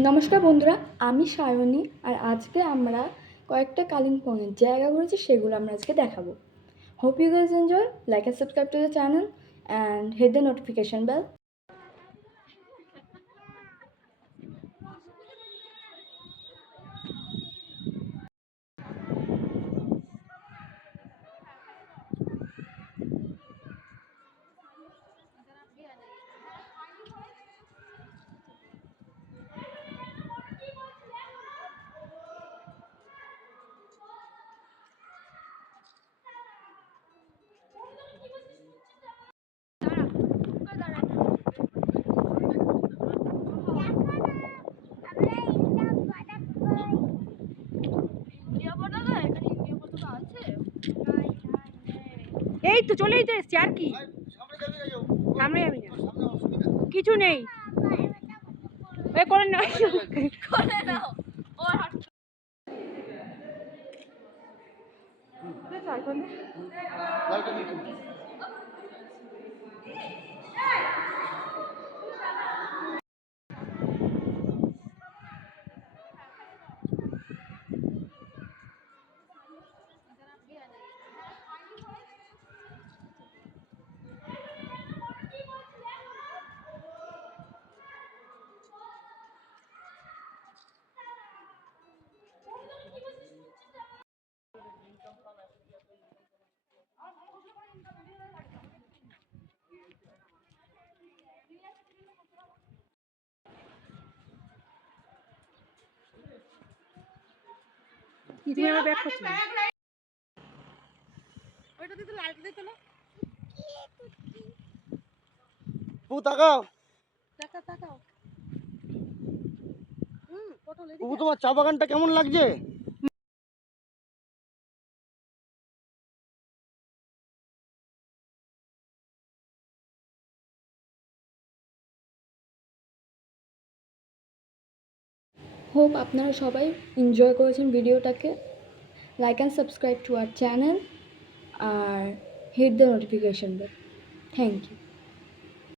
নমস্কার বন্ধুরা, আমি সায়নী। আর আজকে আমরা কয়েকটা কালিম্পংয়ের জায়গা ঘুরেছি, সেগুলো আমরা আজকে দেখাবো। Hope you guys enjoy, like and subscribe to the channel and hit the notification bell. এই তো চলেই তো এসছি, আর কি সামনে যাবি না, কিছু নেই করে নাও করে নাও। তুমি আমার ব্যাগ করছো ওইটা দিতে লাইট দিতে না পু তাকাও তাকাও পটল পু, তোমার চা বাগানটা কেমন লাগছে? হোপ আপনারা সবাই এনজয় করেছেন ভিডিওটাকে। Like and subscribe to our channel আর hit the notification bell. Thank you.